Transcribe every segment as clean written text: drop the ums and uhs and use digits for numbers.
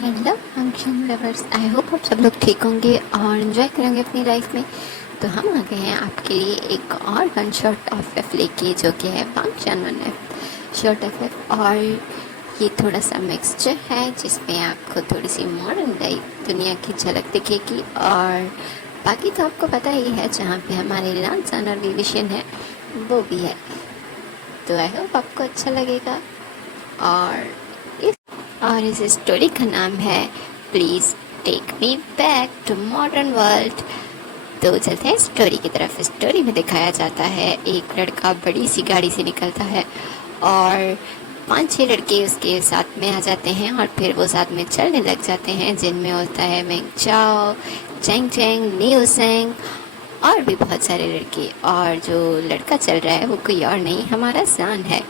Hello function lovers, I hope आप सब लोग ठीक होंगे और इन्जॉय करेंगे अपनी लाइफ में। तो हम आ गए हैं आपके लिए एक और वन शॉट ऑफ एफ लेके, जो कि है function one F shot of F. और ये थोड़ा सा मिक्सचर है जिसमें आपको थोड़ी सी मॉडर्न लाइफ दुनिया की झलक दिखेगी, और बाकी तो आपको पता ही है जहाँ पे हमारे लांसन और विविशन है वो भी है। तो आई होप आपको अच्छा लगेगा। और इस स्टोरी का नाम है please take me back to modern world. तो चलते हैं स्टोरी की तरफ। स्टोरी में दिखाया जाता है एक लड़का बड़ी सी गाड़ी से निकलता है और 5-6 लड़के उसके साथ में आ जाते हैं और फिर वो साथ में चलने लग जाते हैं, जिनमें होता है मेंग चाओ, चेंग चेंग, नियो सेंग और भी बहुत सारे लड़के। और जो लड़का चल रहा है वो कोई और नहीं, हमारा जान है।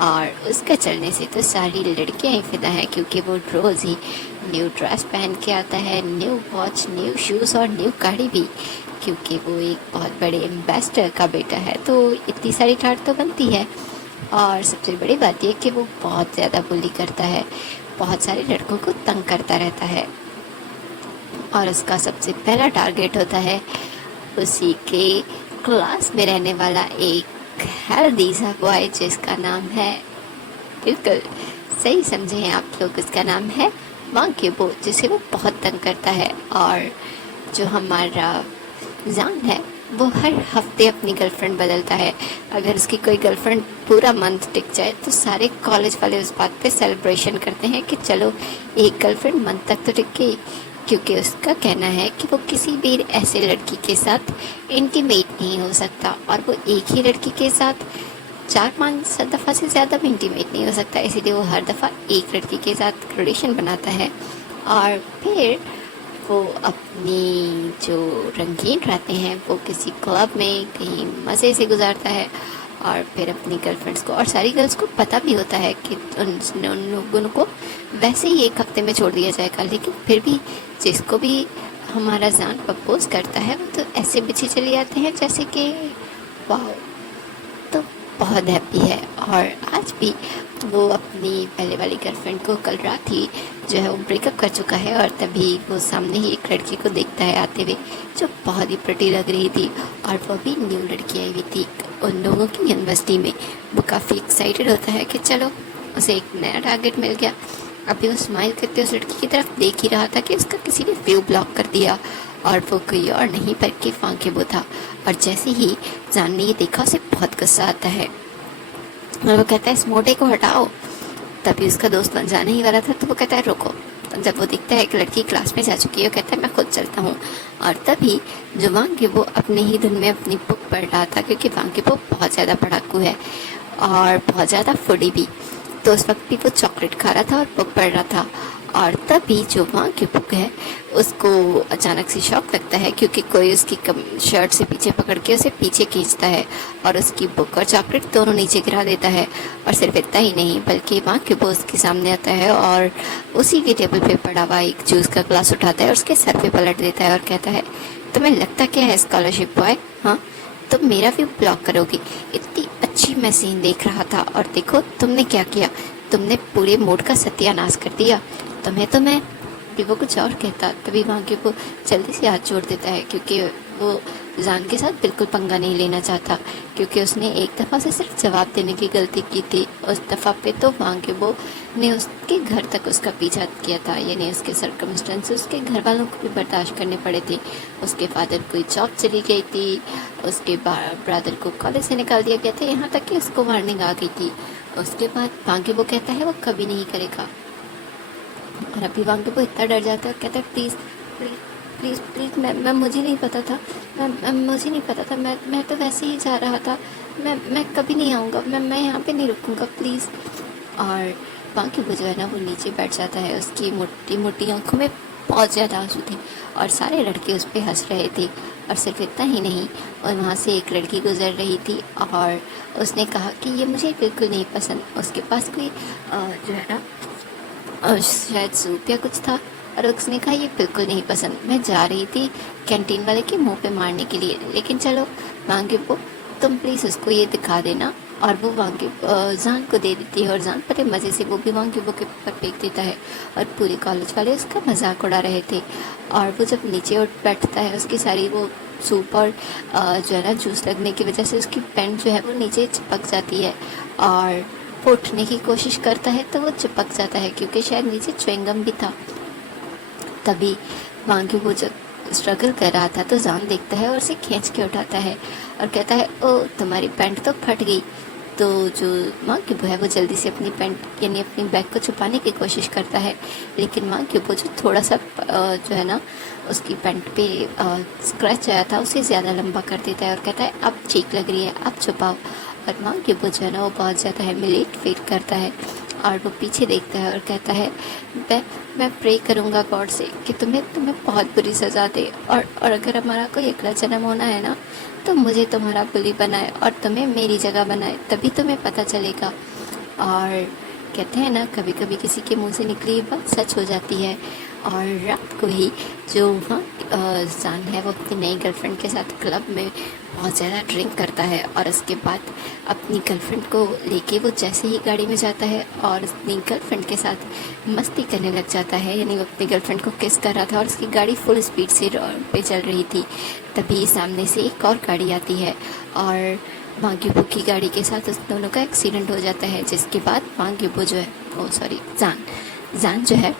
और उसके चलने से तो सारी लड़कियां ही फिदा हैं, क्योंकि वो रोज़ ही न्यू ड्रेस पहन के आता है, न्यू वॉच, न्यू शूज़ और न्यू गाड़ी भी, क्योंकि वो एक बहुत बड़े एम्बेसडर का बेटा है। तो इतनी सारी ठाट तो बनती है। और सबसे बड़ी बात यह कि वो बहुत ज़्यादा बुली करता है, बहुत सारे लड़कों को तंग करता रहता है। और उसका सबसे पहला टारगेट होता है उसी के क्लास में रहने वाला एक हेल्दी सा बॉय, जिसका नाम है, बिल्कुल सही समझे हैं आप लोग, उसका नाम है वांग्यबो, जिसे वो बहुत तंग करता है। और जो हमारा जान है वो हर हफ्ते अपनी गर्लफ्रेंड बदलता है। अगर उसकी कोई गर्लफ्रेंड पूरा मंथ टिक जाए तो सारे कॉलेज वाले उस बात पे सेलिब्रेशन करते हैं कि चलो एक गर्लफ्रेंड मंथ तक तो टिक गई, क्योंकि उसका कहना है कि वो किसी भी ऐसे लड़की के साथ इंटीमेट नहीं हो सकता, और वो एक ही लड़की के साथ 4-5 दफ़ा से ज़्यादा भी इंटीमेट नहीं हो सकता। इसीलिए वो हर दफ़ा एक लड़की के साथ रिलेशन बनाता है और फिर वो अपनी जो रंगीन रातें हैं वो किसी क्लब में कहीं मज़े से गुजारता है। और फिर अपनी गर्लफ्रेंड्स को और सारी गर्ल्स को पता भी होता है कि उन लोगों को वैसे ही एक हफ्ते में छोड़ दिया जाएगा, लेकिन फिर भी जिसको भी हमारा जान प्रपोज करता है वो तो ऐसे पीछे चले जाते हैं जैसे कि वाह। तो बहुत हैप्पी है। और आज भी वो अपनी पहले वाली गर्लफ्रेंड को कल रात ही जो है वो ब्रेकअप कर चुका है, और तभी वो सामने ही एक लड़की को देखता है आते हुए जो बहुत ही प्रिटी लग रही थी, और वो भी न्यू लड़की आई हुई थी उन लोगों की यूनिवर्सिटी में। वो काफ़ी एक्साइटेड होता है कि चलो उसे एक नया टारगेट मिल गया। अभी वो स्माइल करते उस लड़की की तरफ देख ही रहा था कि उसका किसी ने व्यू ब्लॉक कर दिया, और वो कोई और नहीं बल्कि वांग्यबो था। और जैसे ही जान ने ये देखा उसे बहुत गुस्सा आता है और वो कहता है इस मोटे को हटाओ। तभी उसका दोस्त बन जाने ही वाला था, तो वो कहता है रुको। तो जब वो दिखता है कि लड़की क्लास में जा चुकी है, वो कहता है मैं खुद चलता हूँ। और तभी जो वांग्यबो अपने ही धुन में अपनी बुक पढ़ रहा था, क्योंकि वांग्यबो बहुत ज़्यादा पढ़ाकू है और बहुत ज़्यादा फूडी भी, तो उस वक्त भी वो चॉकलेट खा रहा था और बुक पढ़ रहा था। और तभी जो वांग्यबो है उसको अचानक से शॉक लगता है, क्योंकि कोई उसकी शर्ट से पीछे पकड़ के उसे पीछे खींचता है और उसकी बुक और चॉकलेट दोनों नीचे गिरा देता है। और सिर्फ इतना ही नहीं बल्कि वांग्यबो उसके सामने आता है और उसी के टेबल पे पड़ा हुआ एक जूस का ग्लास उठाता है और उसके सर पे पलट देता है और कहता है तुम्हें लगता क्या है स्कॉलरशिप बॉय, हाँ तुम मेरा व्यू ब्लॉक करोगी? इतनी अच्छी मैं सीन देख रहा था और देखो तुमने क्या किया, तुमने पूरे मूड का सत्यानाश कर दिया। तुम्हें तो मैं वो कुछ और कहता, तभी वांग्यबो जल्दी से हाथ जोड़ देता है, क्योंकि वो जान के साथ बिल्कुल पंगा नहीं लेना चाहता, क्योंकि उसने एक दफ़ा से सिर्फ जवाब देने की गलती की थी। उस दफ़ा पे तो वांग्यबो ने उसके घर तक उसका पीछा किया था, यानी उसके सर्कमस्टेंस उसके घर वालों को भी बर्दाश्त करने पड़े थे। उसके फादर को जॉब चली गई थी, उसके ब्रदर को कॉलेज से निकाल दिया गया था, यहाँ तक कि उसको वार्निंग आ गई थी। उसके बाद वांग्यबो कहता है वो कभी नहीं करेगा। और अभी वांग्यबो इतना डर जाता है, कहता है प्लीज़ प्लीज़ प्लीज़ प्लीज़, मैं मुझे नहीं पता था, मुझे नहीं पता था, मैं तो वैसे ही जा रहा था, मैं कभी नहीं आऊँगा, मैं यहाँ पे नहीं रुकूँगा प्लीज़। और वांग्यबो जो है ना वो नीचे बैठ जाता है, उसकी मोटी मोटी आँखों में बहुत ज़्यादा आंसू थे और सारे लड़के उस पर हंस रहे थे। और सिर्फ इतना ही नहीं, और वहाँ से एक लड़की गुजर रही थी और उसने कहा कि ये मुझे बिल्कुल नहीं पसंद। उसके पास कोई जो है ना शायद सूप या कुछ था, और उसने कहा ये बिल्कुल नहीं पसंद। मैं जा रही थी कैंटीन वाले के मुंह पे मारने के लिए, लेकिन चलो वांग्यबो तुम प्लीज़ उसको ये दिखा देना और वो वांग जान को दे देती है और जान बड़े मज़े से वो भी वांग के ऊपर फेंक देता है। और पूरे कॉलेज वाले उसका मजाक उड़ा रहे थे। और वो जब नीचे उठ बैठता है उसकी सारी वो सूप और जो है ना जूस लगने की वजह से उसकी पैंट जो है वो नीचे चिपक जाती है। और वो उठने की कोशिश करता है तो वो चिपक जाता है क्योंकि शायद नीचे च्युइंगम भी था। तभी वांगी वो जब स्ट्रगल कर रहा था तो जान देखता है और उसे खींच के उठाता है और कहता है ओ तुम्हारी पैंट तो फट गई। तो जो मांगी है वो जल्दी से अपनी पैंट यानी अपनी बैग को छुपाने की कोशिश करता है, लेकिन मांगी जो थोड़ा सा जो है ना उसकी पैंट पे स्क्रैच आया था उसे ज़्यादा लंबा कर देता है और कहता है अब ठीक लग रही है अब छुपाओ। और मांगी जो है ना वो बहुत ज़्यादा ह्यूमिलेट फील करता है और वो पीछे देखता है और कहता है मैं प्रे करूँगा गॉड से कि तुम्हें बहुत बुरी सज़ा दे और अगर हमारा कोई अगला जन्म होना है ना तो मुझे तुम्हारा बुली बनाए और तुम्हें मेरी जगह बनाए, तभी तुम्हें पता चलेगा। और कहते हैं ना कभी कभी किसी के मुंह से निकली ये बात सच हो जाती है। और रात को ही जो वहाँ जान है वो अपनी नई गर्लफ्रेंड के साथ क्लब में बहुत ज़्यादा ड्रिंक करता है और उसके बाद अपनी गर्लफ्रेंड को लेके वो जैसे ही गाड़ी में जाता है और अपनी गर्लफ्रेंड के साथ मस्ती करने लग जाता है, यानी वो अपनी गर्लफ्रेंड को किस कर रहा था और उसकी गाड़ी फुल स्पीड से रोड पे चल रही थी। तभी सामने से एक और गाड़ी आती है और मांग्यूबो की गाड़ी के साथ उस दोनों का एक्सीडेंट हो जाता है, जिसके बाद मांग्यूबो जो है जान जो है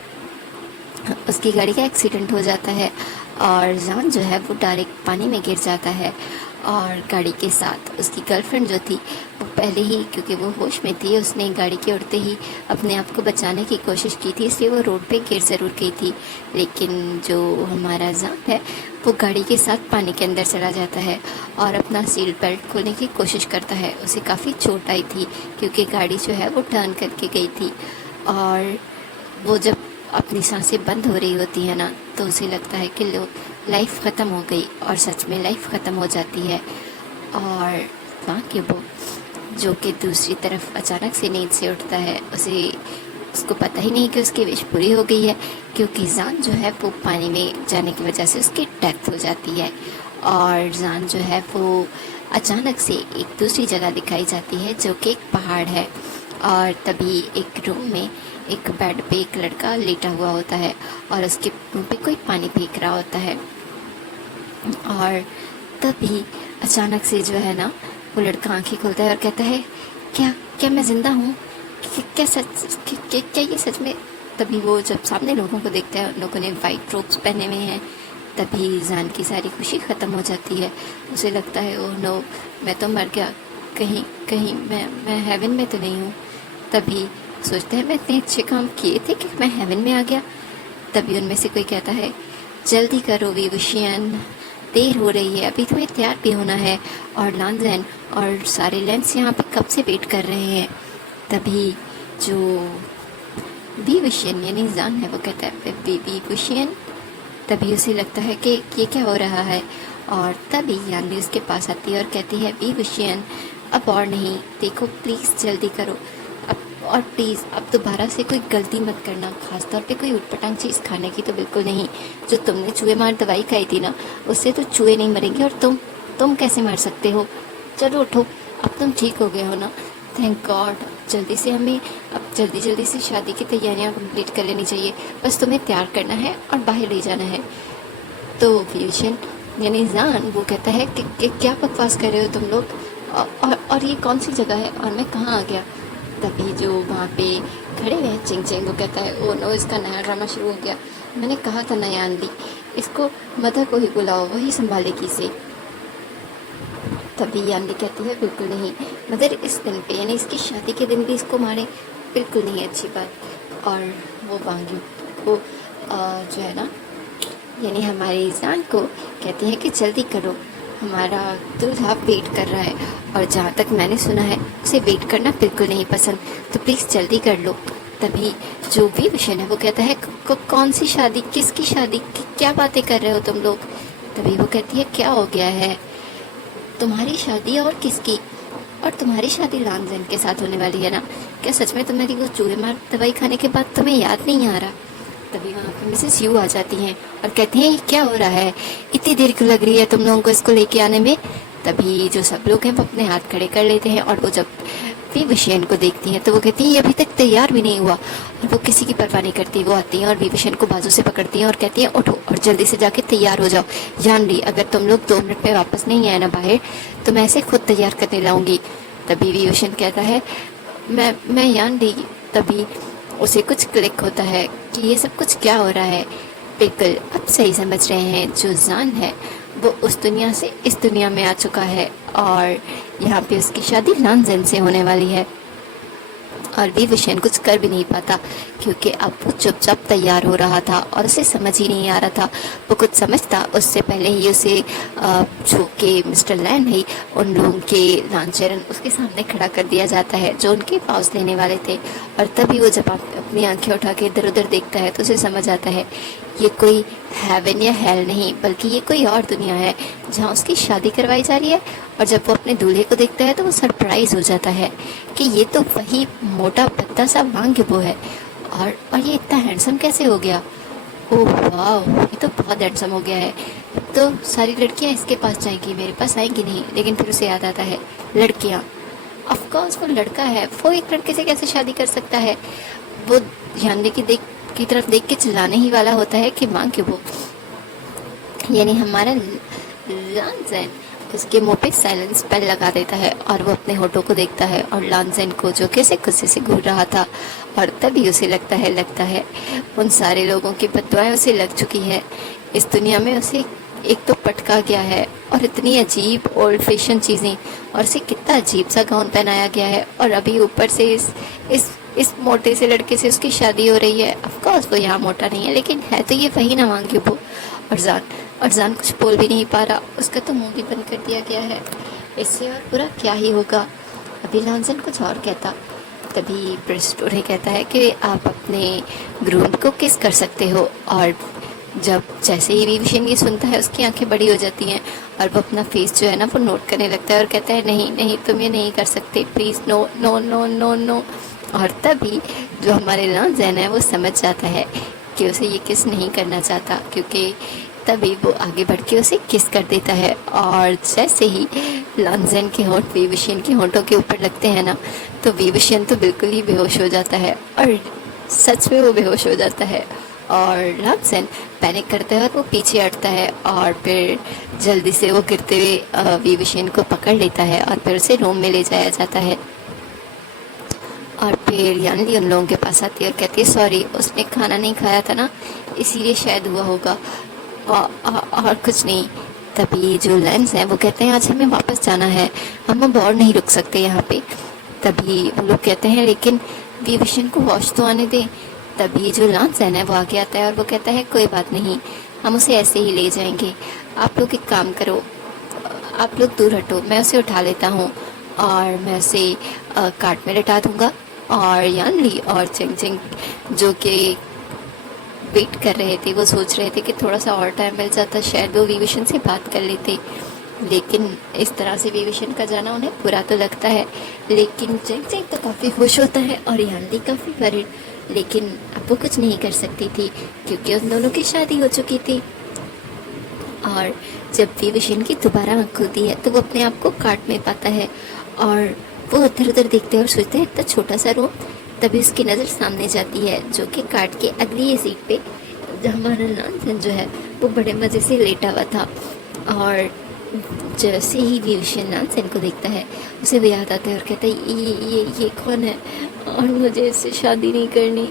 उसकी गाड़ी का एक्सीडेंट हो जाता है और जान जो है वो डायरेक्ट पानी में गिर जाता है। और गाड़ी के साथ उसकी गर्लफ्रेंड जो थी वो पहले ही क्योंकि वो होश में थी उसने गाड़ी के उड़ते ही अपने आप को बचाने की कोशिश की थी, इसलिए वो रोड पे गिर ज़रूर गई थी। लेकिन जो हमारा जान है वो गाड़ी के साथ पानी के अंदर चला जाता है और अपना सीट बेल्ट खोलने की कोशिश करता है। उसे काफ़ी चोट आई थी क्योंकि गाड़ी जो है वो टर्न करके गई थी और वो जब अपनी सांसें बंद हो रही होती है ना तो उसे लगता है कि लाइफ ख़त्म हो गई और सच में लाइफ ख़त्म हो जाती है। और वहाँ के वो जो कि दूसरी तरफ अचानक से नींद से उठता है उसको पता ही नहीं कि उसकी विश पूरी हो गई है, क्योंकि जान जो है वो पानी में जाने की वजह से उसकी डेथ हो जाती है। और जान जो है वो अचानक से एक दूसरी जगह दिखाई जाती है जो कि एक पहाड़ है। और तभी एक रूम में एक बेड पे एक लड़का लेटा हुआ होता है और उसके मुंह पे कोई पानी फेंक रहा होता है। और तभी अचानक से जो है ना वो लड़का आंखें खोलता है और कहता है क्या क्या मैं ज़िंदा हूँ, क्या ये सच में। तभी वो जब सामने लोगों को देखता है उन लोगों ने वाइट रोब्स पहने हुए हैं, तभी जान की सारी खुशी ख़त्म हो जाती है। उसे लगता है ओह नो मैं तो मर गया, कहीं कहीं मैं हेवन में तो नहीं हूँ। तभी सोचते हैं मैं इतने अच्छे काम किए थे कि मैं हेवन में आ गया। तभी उनमें से कोई कहता है जल्दी करो विवशियन, देर हो रही है, अभी तुम्हें तैयार भी होना है और लांजन और सारे लेंस यहाँ पे कब से वेट कर रहे हैं। तभी जो विवशियन यानी जान है वो कहता है विवशियन। तभी उसे लगता है कि ये क्या हो रहा है और तभी यान भी उसके पास आती है और कहती है विवशियन अब और नहीं, देखो प्लीज़ जल्दी करो और प्लीज़ अब दोबारा से कोई गलती मत करना, खासतौर पे कोई उटपटांग चीज़ खाने की तो बिल्कुल नहीं। जो तुमने चूहे मार दवाई खाई थी ना उससे तो चूहे नहीं मरेंगे और तुम कैसे मार सकते हो। चलो उठो, अब तुम ठीक हो गए हो ना, थैंक गॉड। जल्दी से हमें अब जल्दी से शादी की तैयारियां कंप्लीट कर लेनी चाहिए, बस तुम्हें तैयार करना है और बाहर ले जाना है। तो फ्यूजन यानी जान वो कहता है कि क्या बकवास कर रहे हो तुम लोग और ये कौन सी जगह है और मैं कहाँ आ गया। तभी जो वहाँ पे खड़े हुए हैं चिंग चिंग वो कहता है ओ नो इसका नया ड्रामा शुरू हो गया, मैंने कहा था नया आंधी, इसको मदर को ही बुलाओ वही संभालेगी इसे। तभी यानी कहती है बिल्कुल नहीं, मदर इस दिन पे यानी इसकी शादी के दिन भी इसको मारे, बिल्कुल नहीं अच्छी बात। और वो वांगी को जो है ना यानी हमारी जान को कहती है कि जल्दी करो, हमारा दूल्हा वेट कर रहा है और जहाँ तक मैंने सुना है उसे वेट करना बिल्कुल नहीं पसंद, तो प्लीज़ जल्दी कर लो। तभी जो भी विशन है वो कहता है कौन सी शादी, किसकी शादी, क्या बातें कर रहे हो तुम लोग। तभी वो कहती है क्या हो गया है, तुम्हारी शादी और किसकी, और तुम्हारी शादी लांजन के साथ होने वाली है ना, क्या सच में तुम्हारी वो चूहे मार दवाई खाने के बाद तुम्हें याद नहीं आ रहा। तभी वहाँ पर मिसेस यू आ जाती हैं और कहती हैं ये क्या हो रहा है, इतनी देर क्यों लग रही है तुम लोगों को इसको लेके आने में। तभी जो सब लोग हैं वो अपने हाथ खड़े कर लेते हैं, और वो जब वी विषयन को देखती हैं तो वो कहती है ये अभी तक तैयार भी नहीं हुआ, और वो किसी की परवाह नहीं करती। वो आती हैं और वी विषयन को बाजू से पकड़ती हैं और कहती हैं उठो और जल्दी से जाके तैयार हो जाओ। जान ली अगर तुम लोग 2 मिनट में वापस नहीं आए ना बाहर, तो मैं ऐसे खुद तैयार करने लाऊंगी। तभी वी विषयन कहता है मैं जान ली। तभी उसे कुछ क्लिक होता है कि ये सब कुछ क्या हो रहा है। बिल्कुल अब सही समझ रहे हैं, जो जान है वो उस दुनिया से इस दुनिया में आ चुका है, और यहाँ पे उसकी शादी लानज़ेन से होने वाली है। और वी विषयन कुछ कर भी नहीं पाता, क्योंकि अब वो चुपचाप तैयार हो रहा था और उसे समझ ही नहीं आ रहा था। वो कुछ समझता उससे पहले ही उसे जो कि मिस्टर लैन है उन लोगों के लांचरन उसके सामने खड़ा कर दिया जाता है जो उनके पास लेने वाले थे। और तभी वो जब अपनी आंखें उठा के इधर उधर देखता है तो उसे समझ आता है ये कोई हेवन या हेल नहीं, बल्कि ये कोई और दुनिया है जहाँ उसकी शादी करवाई जा रही है। और जब वो अपने दूल्हे को देखता है तो वो सरप्राइज हो जाता है कि ये तो वही मोटा पत्ता सा वांग्यबो है, और ये इतना हैंडसम कैसे हो गया। ओह वाह, ये तो बहुत हैंडसम हो गया है। तो सारी लड़कियां इसके पास जाएंगी, मेरे पास आएंगी नहीं। लेकिन फिर उसे याद आता है लड़कियां, ऑफ कोर्स वो लड़का है, वो एक लड़के से कैसे शादी कर सकता है। वो जानने की तरफ देख के चिल्लाने ही वाला होता है कि माँ क्यों, वो यानी हमारा लांज़ेन उसके मुंह पे साइलेंस स्पेल लगा देता है, और वो अपने होठों को देखता है और लांज़ेन को जो कैसे गुस्से से घूर रहा था। और तभी उसे लगता है उन सारे लोगों की बददुआएं उसे लग चुकी है। इस दुनिया में उसे एक तो पटका गया है, और इतनी अजीब ओल्ड फैशन चीज़ें, और उसे कितना अजीब सा गाउन पहनाया गया है, और अभी ऊपर से इस मोटे से लड़के से उसकी शादी हो रही है। ऑफ कोर्स वो यहाँ मोटा नहीं है, लेकिन है तो ये वही ना वांग्यबो। और जान कुछ बोल भी नहीं पा रहा, उसका तो मुंह भी बंद कर दिया गया है। इससे और बुरा क्या ही होगा। अभी लांज़ेन कुछ और कहता, तभी प्रिस्टोरे कहता है कि आप अपने ग्रूम को किस कर सकते हो। और जब जैसे ही वी विषयन ये सुनता है उसकी आंखें बड़ी हो जाती हैं, और वो अपना फेस जो है ना वो नोट करने लगता है और कहता है नहीं नहीं, तुम ये नहीं कर सकते, please no no no no no. और तभी जो हमारे लांज़ेन है वो समझ जाता है कि उसे ये किस नहीं करना चाहता, क्योंकि तभी वो आगे बढ़ के उसे किस कर देता है। और जैसे ही लांज़ेन के होंठ वी विषयन के होंठों के ऊपर लगते हैं ना, तो वी विषयन तो बिल्कुल ही बेहोश हो जाता है, और सच में वो बेहोश हो जाता है। और लांज़ेन पैनिक करता है और वो पीछे हटता है, और फिर जल्दी से वो गिरते हुए वी विषयन को पकड़ लेता है, और फिर उसे रूम में ले जाया जाता है। और फिर यानी उन लोगों के पास आती है और कहती है सॉरी, उसने खाना नहीं खाया था ना, इसीलिए शायद हुआ होगा, और कुछ नहीं। तभी जो लेंस हैं वो कहते हैं आज हमें वापस जाना है, हम अब और नहीं रुक सकते यहाँ पे। तभी वो लोग कहते हैं लेकिन वी विषयन को वॉश तो आने दें। तभी जो लांज़ेन है वो आगे आता है और वो कहता है कोई बात नहीं, हम उसे ऐसे ही ले जाएंगे। आप लोग एक काम करो, आप लोग दूर हटो, मैं उसे उठा लेता हूँ और मैं उसे कार्ट में लटा दूँगा। और यान ली और चिंग चिंग जो कि वेट कर रहे थे, वो सोच रहे थे कि थोड़ा सा और टाइम मिल जाता, शायद वो वी विषयन से बात कर लेते। लेकिन इस तरह से वी विषयन का जाना उन्हें बुरा तो लगता है, लेकिन चिंग चिंग तो काफ़ी खुश होता है और यान ली काफ़ी वरिड। लेकिन अब वो कुछ नहीं कर सकती थी क्योंकि उन दोनों की शादी हो चुकी थी। और जब वी विषयन की दोबारा आँख खुलती है तो वो अपने आप को कार्ट में पाता है, और वो इधर उधर देखते हैं और सोचते हैं इतना छोटा सा रूम। तभी उसकी नज़र सामने जाती है जो कि कार्ट के अगली ही सीट पे जहाँ हमारा लांज़ेन जो है वो बड़े मज़े से लेटा हुआ था। और जैसे ही वी विषयन लांज़ेन को देखता है उसे वो याद आता है और कहता है ये कौन है, और मुझे इससे शादी नहीं करनी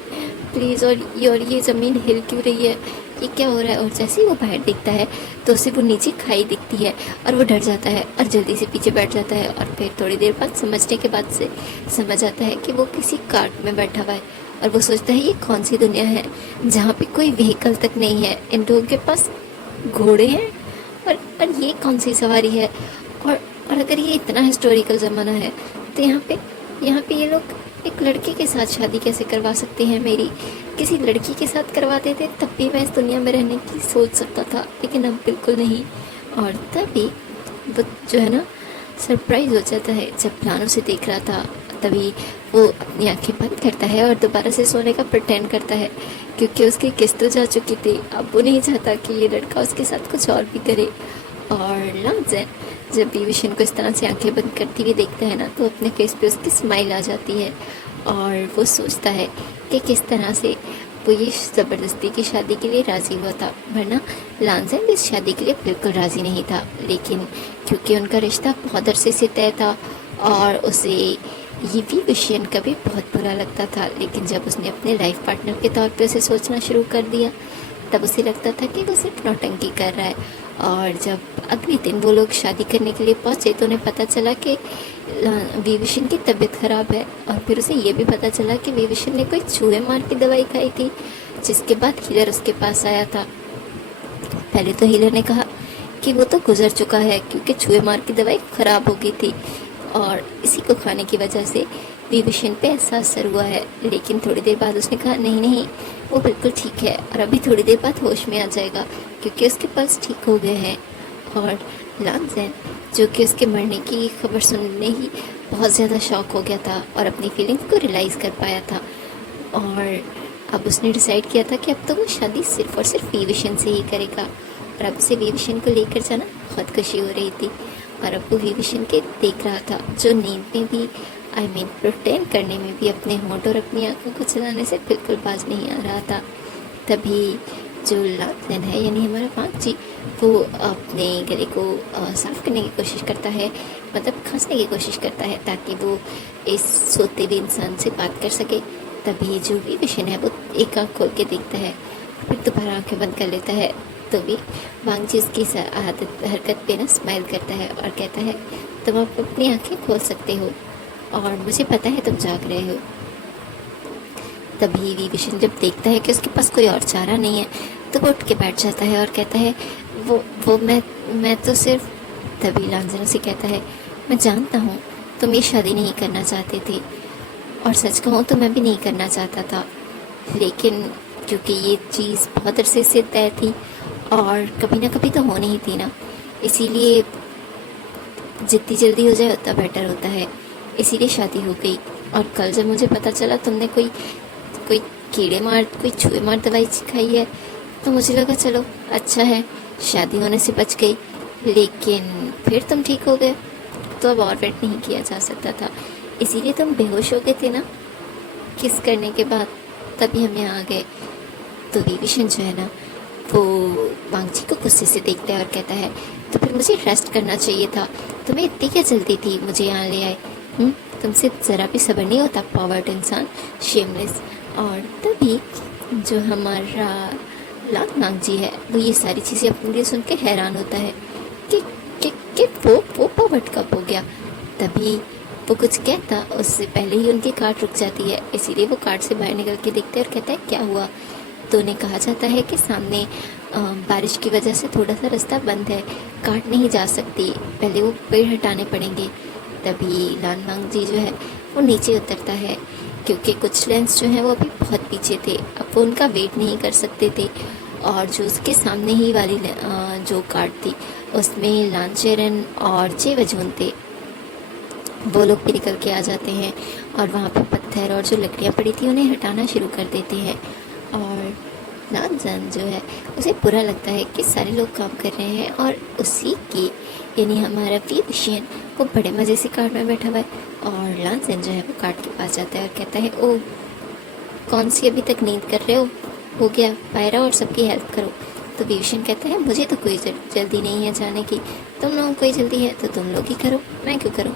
प्लीज़, और ये ज़मीन हिल क्यों रही है, ये क्या हो रहा है। और जैसे ही वो बाहर देखता है तो उसे वो नीचे खाई दिखती है और वो डर जाता है और जल्दी से पीछे बैठ जाता है। और फिर थोड़ी देर बाद समझने के बाद से समझ आता है कि वो किसी कार्ट में बैठा हुआ है, और वो सोचता है ये कौन सी दुनिया है जहाँ पे कोई व्हीकल तक नहीं है, इन लोगों के पास घोड़े हैं, और ये कौन सी सवारी है। और अगर ये इतना हिस्टोरिकल ज़माना है तो यहाँ पे ये लोग एक लड़के के साथ शादी कैसे करवा सकते हैं, मेरी किसी लड़की के साथ करवा देते तब भी मैं इस दुनिया में रहने की सोच सकता था, लेकिन अब बिल्कुल नहीं। और तभी वो जो है ना सरप्राइज हो जाता है जब प्लान उसे देख रहा था। तभी वो अपनी आंखें बंद करता है और दोबारा से सोने का प्रिटेंड करता है, क्योंकि उसकी किस्त तो जा चुकी थी। अब वो नहीं चाहता कि ये लड़का उसके साथ कुछ और भी करे। और लांज़ेन जब विविशन को इस तरह से आंखें बंद करती हुई देखता है ना, तो अपने फेस पे उसकी स्माइल आ जाती है और वो सोचता है कि किस तरह से वो ये ज़बरदस्ती की शादी के लिए राज़ी हुआ था, वरना लांजन भी इस शादी के लिए बिल्कुल राज़ी नहीं था। लेकिन क्योंकि उनका रिश्ता बहुत अरसे से तय था और उसे ये भी विषयन का भी बहुत बुरा लगता था, लेकिन जब उसने अपने लाइफ पार्टनर के तौर पे उसे सोचना शुरू कर दिया, तब उसे लगता था कि वो सिर्फ नौटंकी कर रहा है। और जब अगले दिन वो लोग शादी करने के लिए पहुँचे तो उन्हें पता चला कि विविशन की तबीयत ख़राब है, और फिर उसे ये भी पता चला कि विविशन ने कोई चूहे मार की दवाई खाई थी, जिसके बाद हीलर उसके पास आया था। पहले तो हीलर ने कहा कि वो तो गुजर चुका है क्योंकि चूहे मार की दवाई ख़राब हो गई थी और इसी को खाने की वजह से विविशन पे ऐसा असर हुआ है। लेकिन थोड़ी देर बाद उसने कहा नहीं नहीं, वो बिल्कुल ठीक है और अभी थोड़ी देर बाद होश में आ जाएगा क्योंकि उसके पल्स ठीक हो गए हैं। और लांजेन, जो कि उसके मरने की खबर सुनने ही बहुत ज़्यादा शॉक हो गया था और अपनी फीलिंग्स को रियलाइज़ कर पाया था, और अब उसने डिसाइड किया था कि अब तो वो शादी सिर्फ और सिर्फ विविशन से ही करेगा। और अब उसे विविशन को लेकर जाना बहुत खुशी हो रही थी, और अब वो विविशन के देख रहा था, जो नींद में भी प्रोटेन करने में भी अपने होंठ और अपनी आंखों को चलाने से बिल्कुल बाज नहीं आ रहा था। तभी जो लांजेन है यानी हमारा वांग जी, वो अपने गले को साफ करने की कोशिश करता है, मतलब खांसने की कोशिश करता है ताकि वो इस सोते हुए इंसान से बात कर सके। तभी जो भी विशन है वो एक आँख खोल के देखता है, फिर दोबारा आँखें बंद कर लेता है। तो भी वांग जी उसकी आदत हरकत पे ना स्माइल करता है और कहता है तुम अब अपनी आँखें खोल सकते हो और मुझे पता है तुम जाग रहे हो। तभी विविशन जब देखता है कि उसके पास कोई और चारा नहीं है, तो वो उठ के बैठ जाता है और कहता है वो मैं तो सिर्फ। तभी लांजन से कहता है मैं जानता हूँ तुम ये शादी नहीं करना चाहते थे, और सच कहूँ तो मैं भी नहीं करना चाहता था, लेकिन क्योंकि ये चीज़ बहुत अरसे से तय थी और कभी ना कभी तो होनी ही थी ना, इसीलिए जितनी जल्दी हो जाए उतना बेटर होता है, इसीलिए शादी हो गई। और कल जब मुझे पता चला तुमने कोई चूहे मार दवाई खाई है, तो मुझे लगा चलो अच्छा है शादी होने से बच गई, लेकिन फिर तुम ठीक हो गए तो अब और वेट नहीं किया जा सकता था, इसीलिए तुम बेहोश हो गए थे ना किस करने के बाद, तभी हम यहाँ आ गए। तो विविशन जो है ना, वो वांग जी को गुस्से से देखता है और कहता है तो फिर मुझे रेस्ट करना चाहिए था, तुम्हें इतनी क्या जल्दी थी मुझे यहाँ ले आए, तुमसे ज़रा भी सब्र नहीं होता, पावर्ड इंसान, शेमलेस। और तभी जो हमारा लांग वांग जी है, वो ये सारी चीज़ें अपने लिए सुन के हैरान होता है कि वो पावर्ड कब हो गया। तभी वो कुछ कहता उससे पहले ही उनकी कार्ट रुक जाती है, इसीलिए वो कार्ट से बाहर निकल के देखते हैं और कहता है क्या हुआ। तो उन्हें कहा जाता है कि सामने बारिश की वजह से थोड़ा सा रास्ता बंद है, कार्ट नहीं जा सकती, पहले वो पेड़ हटाने पड़ेंगे। तभी लान वांग जी जो है वो नीचे उतरता है, क्योंकि कुछ लेंस जो हैं वो अभी बहुत पीछे थे, अब वो उनका वेट नहीं कर सकते थे। और जो उसके सामने ही वाली जो कार्ट थी उसमें लांचेरन और जेवजून थे, वो लोग भी निकल के आ जाते हैं और वहाँ पे पत्थर और जो लकड़ियाँ पड़ी थी उन्हें हटाना शुरू कर देते हैं। और लांजन जो है उसे बुरा लगता है कि सारे लोग काम कर रहे हैं और उसी की यानी हमारा विविशन वो बड़े मज़े से कार्ट में बैठा हुआ है। और लांजन जो है वो कार्ट के पास जाता है और कहता है ओ कौन सी अभी तक नींद कर रहे हो गया, पायरा और सबकी हेल्प करो। तो विविशन कहता है मुझे तो कोई जल्दी नहीं है जाने की, तुम लोगों को कोई जल्दी है तो तुम लोग ही करो, मैं क्यों करूँ।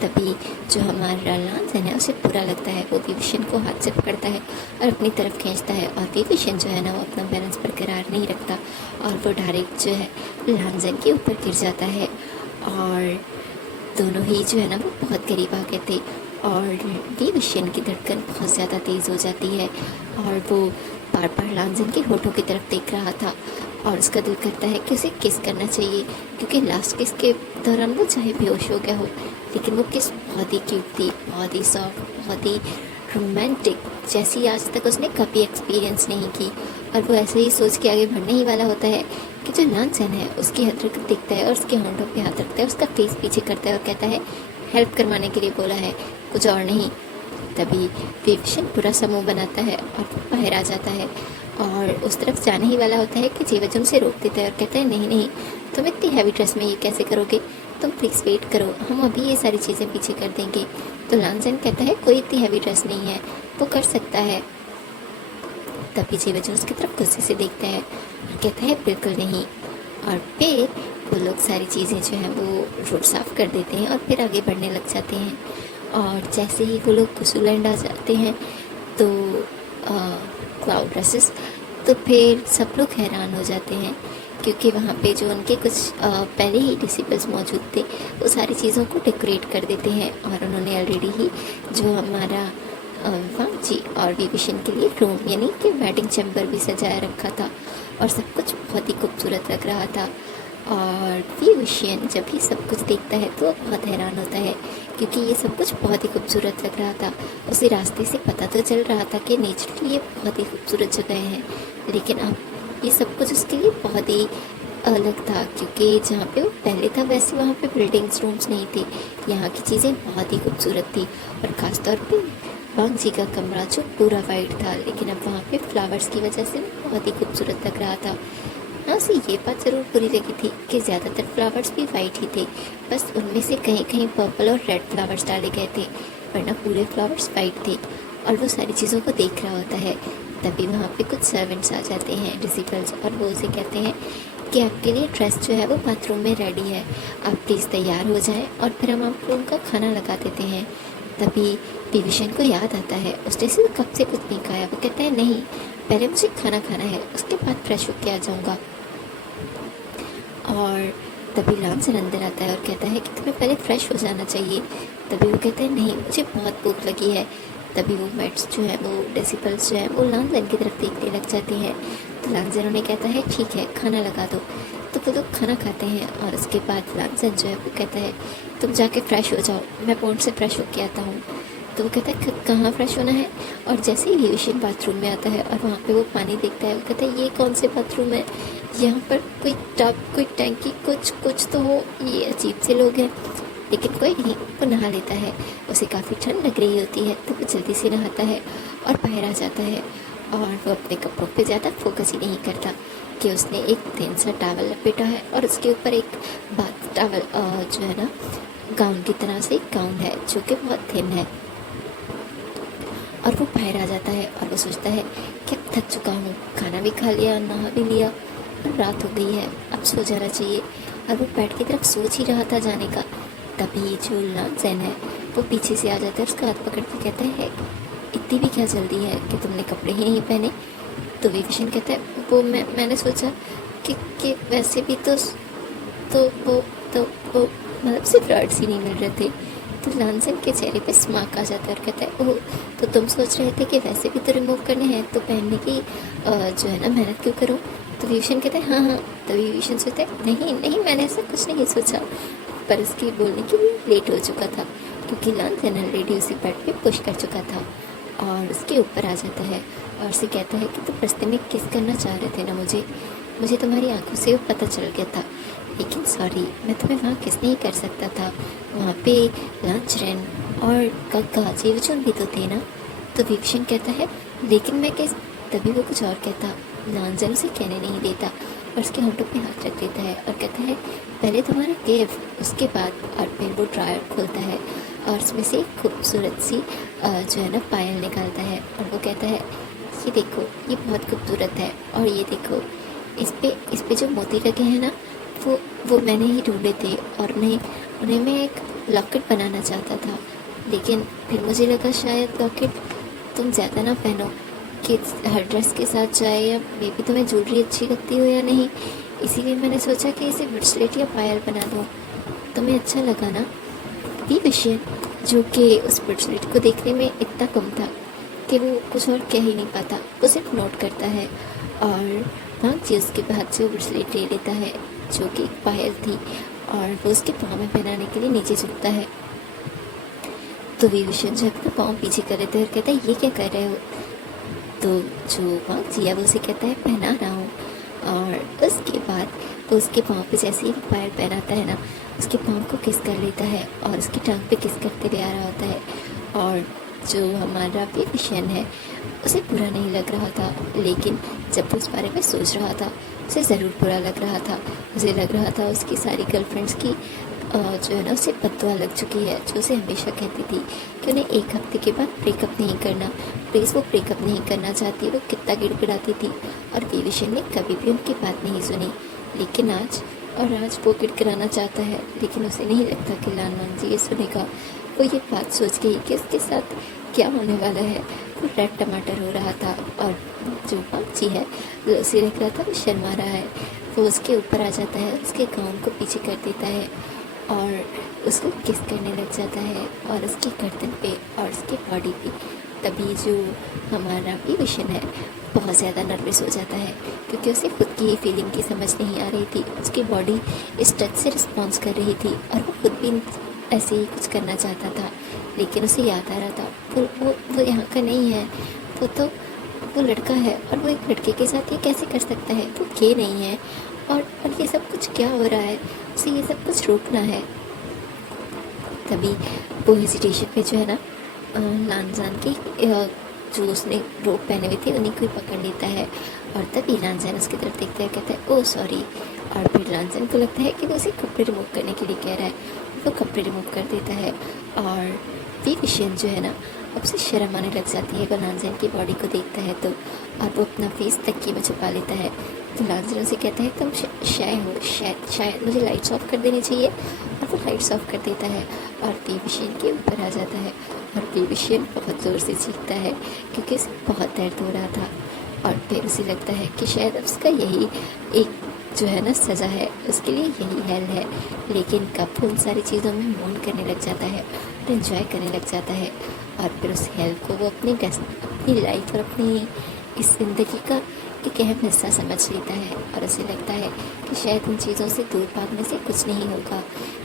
तभी जो हमारा लांजन है उसे बुरा लगता है, वो विविशन को हाथ से पकड़ता है और अपनी तरफ खींचता है, और विविशन जो है ना वो अपना बैलेंस बरकरार नहीं रखता और वो डायरेक्ट जो है लांजन के ऊपर गिर जाता है। और दोनों ही जो है ना वो बहुत करीब आ गए थे और विविशन की धड़कन बहुत ज़्यादा तेज़ हो जाती है और वो बार बार लांजन के होठों की तरफ देख रहा था और उसका दिल करता है कि उसे किस करना चाहिए, क्योंकि लास्ट किस के दौरान वो चाहे बेहोश हो गया हो, लेकिन वो किस बहुत ही क्यूट थी, बहुत ही सॉफ्ट, बहुत ही रोमांटिक, जैसी आज तक उसने कभी एक्सपीरियंस नहीं की। और वो ऐसे ही सोच के आगे बढ़ने ही वाला होता है कि जो लांजन है उसकी हरकत देखता है और उसके होंठों पे हाथ रखता है, उसका फेस पीछे करता है और कहता है हेल्प करवाने के लिए बोला है, कुछ और नहीं। तभी विविशन पूरा समूह बनाता है और बाहर आ जाता है और उस तरफ जाने ही वाला होता है कि जेवजून से रोक देता है और कहता है नहीं नहीं, तुम इतनी हैवी ड्रेस में ये कैसे करोगे, तुम प्लीज़ वेट करो, हम अभी ये सारी चीज़ें पीछे कर देंगे। तो लांगजन कहता है कोई इतनी हैवी ड्रेस नहीं है, वो कर सकता है। तभी जेवजन उसकी तरफ गुस्से से देखता है और कहता है बिल्कुल नहीं। और फिर वो लोग सारी चीज़ें जो हैं वो रोड साफ़ कर देते हैं और फिर आगे बढ़ने लग जाते हैं। और जैसे ही वो लोग कुसुलैंड आ जाते हैं तो क्लाउड रसेस, तो फिर सब लोग हैरान हो जाते हैं क्योंकि वहाँ पे जो उनके कुछ पहले ही डिसिपल्स मौजूद थे वो सारी चीज़ों को डेकोरेट कर देते हैं। और उन्होंने ऑलरेडी ही जो हमारा वांग जी और विभीषण के लिए रूम यानी कि वेडिंग चैम्बर भी सजाया रखा था और सब कुछ बहुत ही खूबसूरत लग रहा था। और विभीषण जब भी सब कुछ देखता है तो बहुत हैरान होता है क्योंकि ये सब कुछ बहुत ही खूबसूरत लग रहा था। उसे रास्ते से पता तो चल रहा था कि नेचुरली ये बहुत ही खूबसूरत जगह है, लेकिन अब ये सब कुछ उसके लिए बहुत ही अलग था क्योंकि जहाँ पे वो पहले था वैसे वहाँ पे बिल्डिंग्स रूम्स नहीं थे। यहाँ की चीज़ें बहुत ही खूबसूरत थी और ख़ासतौर पे वांग जी का कमरा जो पूरा वाइट था, लेकिन अब वहाँ पे फ्लावर्स की वजह से बहुत ही खूबसूरत लग रहा था। हाँ, उसे ये बात ज़रूर बुरी लगी थी कि ज़्यादातर फ्लावर्स भी वाइट ही थे, बस उनमें से कहीं कहीं पर्पल और रेड फ्लावर्स डाले गए थे, वरना पूरे फ्लावर्स वाइट थे। और वो सारी चीज़ों को देख रहा होता है। तभी वहाँ पे कुछ सर्वेंट्स आ जाते हैं डिसिपल्स, और वो उसे कहते हैं कि आपके लिए ड्रेस जो है वो बाथरूम में रेडी है, आप प्लीज़ तैयार हो जाएं और फिर हम आप लोगों का खाना लगा देते हैं। तभी विभीषण को याद आता है उसने से कब से कुछ नहीं खाया। वो कहता है नहीं, पहले मुझे खाना खाना है, उसके बाद फ्रेश होके आ जाऊँगा। और तभी लांगजन अंदर आता है और कहता है कि तुम्हें पहले फ्रेश हो जाना चाहिए। तभी वो कहता है नहीं, मुझे बहुत भूख लगी है। तभी वो मेट्स जो है वो डिसिपल्स जो है वो लांगजन की तरफ देखने लग जाते हैं। तो लांगजन उन्हें कहता है ठीक है, खाना लगा दो। तो वो लोग खाना खाते हैं और उसके बाद लांगजन जो है वो कहता है तुम जाके फ्रेश हो जाओ, मैं पॉन्ड से फ्रेश होके आता हूँ। तो वो कहता है कहाँ फ्रेश होना है। और जैसे ही विभीषण बाथरूम में आता है और वहाँ पे वो पानी देखता है, वो कहता है ये कौन से बाथरूम है, यहाँ पर कोई टब, कोई टैंकी, कुछ तो हो, ये अजीब से लोग हैं। लेकिन कोई नहीं, वो नहा लेता है। उसे काफ़ी ठंड लग रही होती है तो वो जल्दी से नहाता है और बाहर आ जाता है। और वो अपने कपड़ों पे ज़्यादा फोकस ही नहीं करता कि उसने एक थिन सा टॉवल लपेटा है और उसके ऊपर एक बाथ टॉवल जो है ना गाउन की तरह से एक गाउन है जो कि बहुत थिन है। और वो बाहर आ जाता है और वो सोचता है कि अब थक चुका हूँ, खाना भी खा लिया, नहा भी लिया, और रात हो गई है, अब सो जाना चाहिए। और वो बेड की तरफ सोच ही रहा था जाने का, तभी जो लांगजन है वो पीछे से आ जाता है, उसका हाथ पकड़ के कहता है इतनी भी क्या जल्दी है कि तुमने कपड़े ही नहीं पहने। तो विभीषण कहता है वो मैंने सोचा कि वैसे भी तो वो मतलब सिर्फ वर्ड्स ही नहीं मिल रहे थे। तो लांगजन के चेहरे पे स्मार्क आ जाता है और कहता है ओह, तो तुम सोच रहे थे कि वैसे भी तो रिमूव करने हैं तो पहनने की जो है ना मेहनत क्यों करो। तो विभीषण कहता है हाँ। तो विभीषण सोचता है नहीं, मैंने ऐसा कुछ नहीं सोचा। पर उसकी बोलने के लिए लेट हो चुका था क्योंकि लांगजन ऑलरेडी उसी बेड पे पुश कर चुका था और उसके ऊपर आ जाता है और उसे कहता है कि तुम रास्ते में किस करना चाह रहे थे ना, मुझे तुम्हारी आंखों से पता चल गया था, लेकिन सॉरी, मैं तुम्हें वहाँ किस नहीं कर सकता था। वहाँ पे लांगरेन और गग्गा जेवचुन भी तो थे ना। तो विभीषण कहता है लेकिन मैं किस। तभी वो कुछ और कहता, लांगजन उसे कहने नहीं देता और उसके होंठों पे हाथ रख देता है और कहता है पहले तुम्हारा गिफ्ट, उसके बाद। और फिर वो ड्रायर खोलता है और उसमें से एक खूबसूरत सी जो है ना पायल निकालता है और वो कहता है ये देखो, ये बहुत खूबसूरत है, और ये देखो इस पे जो मोती लगे हैं ना वो मैंने ही ढूंढे थे और उन्हें मैं एक लॉकेट बनाना चाहता था, लेकिन फिर मुझे लगा शायद लॉकेट तुम ज़्यादा ना पहनो कि हर ड्रेस के साथ जाए, या मे बी तुम्हें ज्वेलरी अच्छी लगती हो या नहीं, इसीलिए मैंने सोचा कि इसे ब्रेसलेट या पायल बना दूँ। तुम्हें अच्छा लगा ना। विभीषण जो कि उस ब्रेसलेट को देखने में इतना कम था कि वो कुछ और कह ही नहीं पाता, वो सिर्फ नोट करता है। और वांग जी उसके हाथ से वो ब्रेसलेट ले लेता है जो कि एक पायल थी और वो उसके पाँव में पहनाने के लिए नीचे झुकता है। तो विभीषण जो अपना पाँव पीछे कर लेते हैं और कहता है ये क्या कर रहे हो। तो जो वांग जी है वो उसे कहता है पहना रहा हूँ। और उसके बाद तो उसके पाँव पे जैसे ही पायल पहनाता है ना, उसके पाँव को किस कर लेता है और उसकी टांग पे किस करते ले आ रहा होता है। और जो हमारा विभीषण है उसे बुरा नहीं लग रहा था, लेकिन जब वो उस बारे में सोच रहा था उसे ज़रूर बुरा लग रहा था। उसे लग रहा था उसकी सारी गर्लफ्रेंड्स की जो है ना उसे बद्दुआ लग चुकी है, जो उसे हमेशा कहती थी कि उन्हें 1 हफ्ते के बाद ब्रेकअप नहीं करना। प्लीज़ वो ब्रेकअप नहीं करना चाहती, वो कितना गिड़गिड़ाती थी और विविशन ने कभी भी उनकी बात नहीं सुनी। लेकिन आज वो गिड़गिड़ाना चाहता है, लेकिन उसे नहीं लगता कि लानवांग जी ये सुनेगा। वो ये बात सोच गई कि उसके साथ क्या होने वाला है। वो रेड टमाटर हो रहा था और जो पांची है वो उसे लग रहा था वो शर्मा रहा है। वो उसके ऊपर आ जाता है, उसके गाउन को पीछे कर देता है और उसको किस करने लग जाता है और उसकी गर्दन पे और उसकी बॉडी पे। तभी जो हमारा विविशन है बहुत ज़्यादा नर्वस हो जाता है, क्योंकि उसे खुद की ही फीलिंग की समझ नहीं आ रही थी। उसकी बॉडी इस टच से रिस्पॉन्स कर रही थी और वो खुद भी ऐसे ही कुछ करना चाहता था, लेकिन उसे याद आ रहा था वो यहाँ का नहीं है। वो लड़का है और वो एक लड़के के साथ ये कैसे कर सकता है, वो गे नहीं है। और ये सब कुछ क्या हो रहा है, उसे ये सब कुछ रोकना है। तभी वो हेजिटेशन पे जो है ना लानजान की जो उसने रोप पहने हुए थे उन्हीं को ही पकड़ लेता है और तभी लानजान उसकी तरफ देखता है, कहता है ओह सॉरी। और फिर लानजान को लगता है कि वो उसे कपड़े रिमूव करने के लिए कह रहा है। वो कपड़े रिमूव कर देता है और विविशन जो है ना अब से शर्म आने लग जाती है। वो लानजान की बॉडी को देखता है तो और वो अपना फेस तकिए में छुपा लेता है। तो लानजान उसे कहता है तुम शाय हो, शायद मुझे लाइट्स ऑफ कर देनी चाहिए। और वो लाइट्स ऑफ कर देता है और विविशन के ऊपर आ जाता है और विविशन बहुत ज़ोर से चीखता है क्योंकि उसे बहुत दर्द हो रहा था। और फिर उसे लगता है कि शायद अब उसका यही एक जो है ना सज़ा है, उसके लिए यही हेल है। लेकिन कब उन सारी चीज़ों में मून करने लग जाता है और इन्जॉय करने लग जाता है और फिर उस हेल को वो अपनी लाइफ और अपनी इस ज़िंदगी का एक अहम हिस्सा समझ लेता है। और उसे लगता है कि शायद उन चीज़ों से दूर भागने से कुछ नहीं होगा।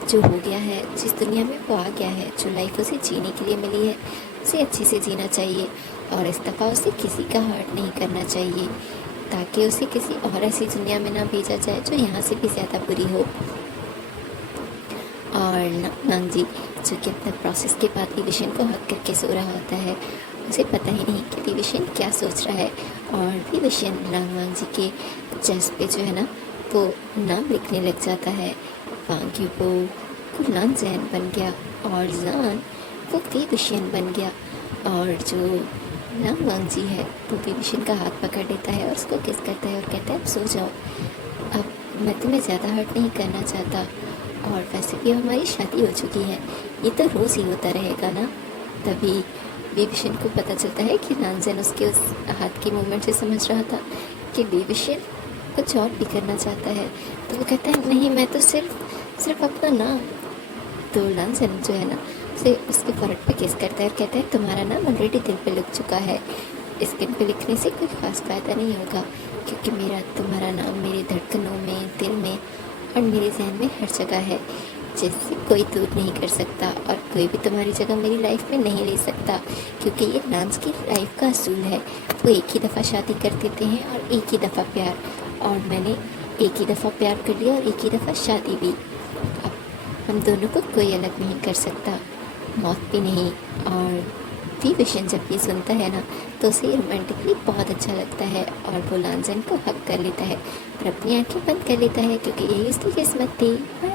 जो हो गया है, जिस दुनिया में वो आ गया है, जो लाइफ उसे जीने के लिए मिली है, उसे अच्छे से जीना चाहिए और इस दफ़ा उसे किसी का हर्ट नहीं करना चाहिए, ताकि उसे किसी और ऐसी दुनिया में ना भेजा जाए जो यहाँ से भी ज़्यादा बुरी हो। और नांग जी जो कि अपने प्रोसेस के बाद विविशन को हक करके सो रहा होता है, उसे पता ही नहीं कि विविशन क्या सोच रहा है। और विविशन नांग जी के चेस्ट पे जो है ना वो नाम लिखने लग जाता है। वांग युबो कुलान जैन बन गया और जान वो विविशन बन गया। और जो वांग जी है वो विविशन का हाथ पकड़ लेता है और उसको किस करता है और कहता है अब सो जाओ, अब मैं तुम्हें ज़्यादा हर्ट नहीं करना चाहता और वैसे भी हमारी शादी हो चुकी है, ये तो रोज़ ही होता रहेगा ना। तभी विविशन को पता चलता है कि नानजन उसके उस हाथ की मूवमेंट से समझ रहा था कि विविशन कुछ और भी करना चाहता है। तो वो कहता है नहीं, मैं तो सिर्फ अपना नाम। तो नानजन जो है ना उसे उसके फोrehead पे किस करता है और कहता है तुम्हारा नाम ऑलरेडी दिल पे लिख चुका है, स्किन पे लिखने से कोई ख़ास फ़ायदा नहीं होगा, क्योंकि तुम्हारा नाम मेरे धड़कनों में, दिल में और मेरे जहन में हर जगह है, जिससे कोई दूर नहीं कर सकता और कोई भी तुम्हारी जगह मेरी लाइफ में नहीं ले सकता, क्योंकि ये नांस की लाइफ का असूल है। वो एक ही दफ़ा शादी कर देते हैं और एक ही दफ़ा प्यार, और मैंने एक ही दफ़ा प्यार कर लिया और एक ही दफ़ा शादी भी। अब हम दोनों को कोई अलग नहीं कर सकता, मौत भी नहीं। और विविशन जब ये सुनता है ना तो उसे रोमांटिकली बहुत अच्छा लगता है और वो लानजन को हक कर लेता है और अपनी आंखें बंद कर लेता है, क्योंकि यही उसकी किस्मत थी।